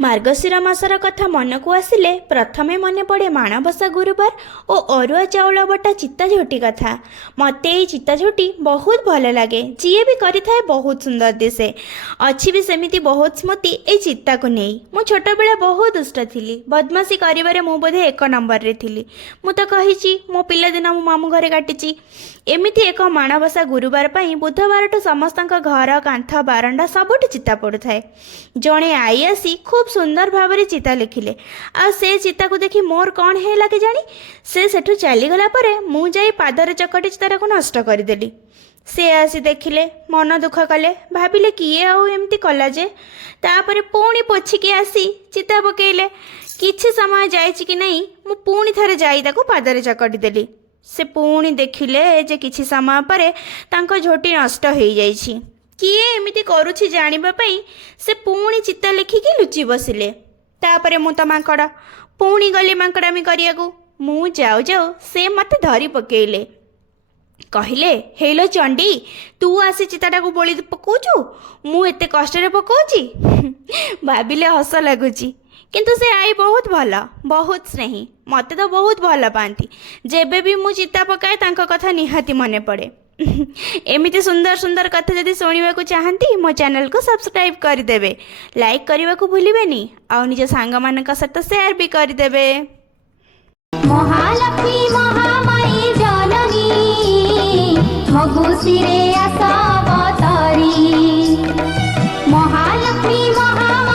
मार्गशीर मासर कथा मन को आसिले प्रथमे मन पड़े माणबसा गुरुवार और अरुआ चाउल बटा चित्ता झोटी कथा। मते ये चित्ता झोटी बहुत भल लगे, जी भी करि थाए बहुत सुंदर दिसे। अच्छी भी सेमिति बहुत स्मृति ए चित्ता को नहीं। मु छोट बेला बहुत दुष्ट थिली, बदमाशी करिबारे मु बोधे 1 नंबर रे थिली। मु तो कहिची मो पिला दिन मो मामू घरे काटिची। एमिति एक माणबसा गुरुवार पई बुधवार तो समस्तक घर कांथ बारंडा सबुठ चित्ता पड़ू थाए। जणे आई आसी खूब सुंदर भाव में चिता लिखिले। आ से चिता को देखी मोर कौन है लगे जानी से सेठू चलीगला परे मु जाई पादर चकटी चितारा को नष्ट करदेली। से आसी देखिले, मन दुख कले, भाविले किए आउ एमती कला जे। तापरे पुणी पोछिकी आसी चिता पकेइले। किछि समय जाइछि कि नहीं मु पुणी थरे जाई ताको पादर चकटी देली। से पुणी देखिले जे किछि समय परे तांको झोटी नष्ट हो जाइछि। किए एमिति करुछि जानिबा पई से पुणी चित्ता लिखिकी लुचि बसिले। तापरे मु तो माଙ୍କड़ पुणी गली माଙ୍କड़ामी करियाकू। मु जाऊ जाऊ से मते धरी पकेइले। कहले, हेलो चंडी, तू आसी चिताटा को बोली पकाउछु, मु एते कष्ट रे पकाउछि। भाबिले हस लागुछि, किंतु से आई बहुत भल, बहुत स्नेही, मते तो बहुत भल पाती। जेबे भी मु चिता पकाए तांको कथा निहाती मने पड़े। एमिति सुंदर सुंदर कथा जदि शुणा को चाहती मो चैनल को सब्सक्राइब करदेवे, लाइक करने को भूलिबेनी, आ निज सांग मानक सहित शेयर भी करदेवे। महालक्ष्मी महामाई जननी मगुसिरे आसा अवतारी।